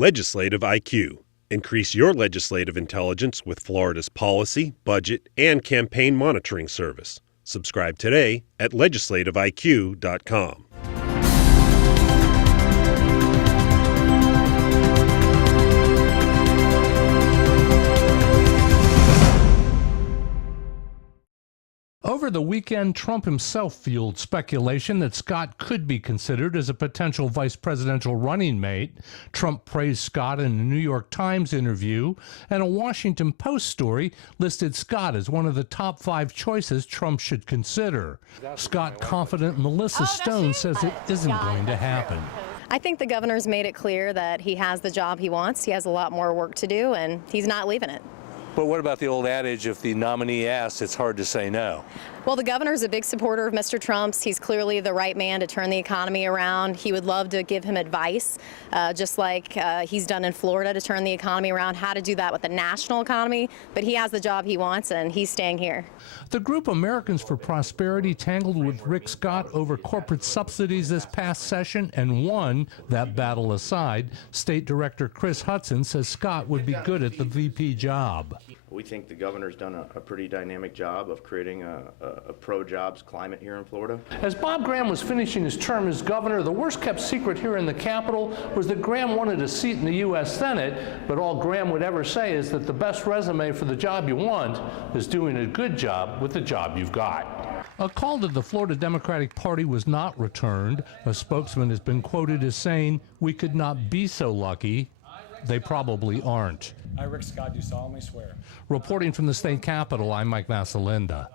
Legislative IQ. Increase your legislative intelligence with Florida's policy, budget, and campaign monitoring service. Subscribe today at legislativeiq.com. Over the weekend, Trump himself fueled speculation that Scott could be considered as a potential vice presidential running mate. Trump praised Scott in a New York Times interview, and a Washington Post story listed Scott as one of the top 5 choices Trump should consider. Scott confident Melissa Stone says it isn't going to happen. I think the governor's made it clear that he has the job he wants. He has a lot more work to do, and he's not leaving it. But what about the old adage, if the nominee asks, it's hard to say no? Well, the governor's a big supporter of Mr. Trump's. He's clearly the right man to turn the economy around. He would love to give him advice, just like he's done in Florida to turn the economy around, how to do that with the national economy. But he has the job he wants, and he's staying here. The group Americans for Prosperity tangled with Rick Scott over corporate subsidies this past session and won. That battle aside, State Director Chris Hudson says Scott would be good at the VP job. We think the governor's done a pretty dynamic job of creating a pro-jobs climate here in Florida. As Bob Graham was finishing his term as governor, the worst-kept secret here in the Capitol was that Graham wanted a seat in the U.S. Senate, but all Graham would ever say is that the best resume for the job you want is doing a good job with the job you've got. A call to the Florida Democratic Party was not returned. A spokesman has been quoted as saying, "We could not be so lucky." They probably aren't. I, Rick Scott, do solemnly swear. Reporting from the state capitol, I'm Mike Vassalinda.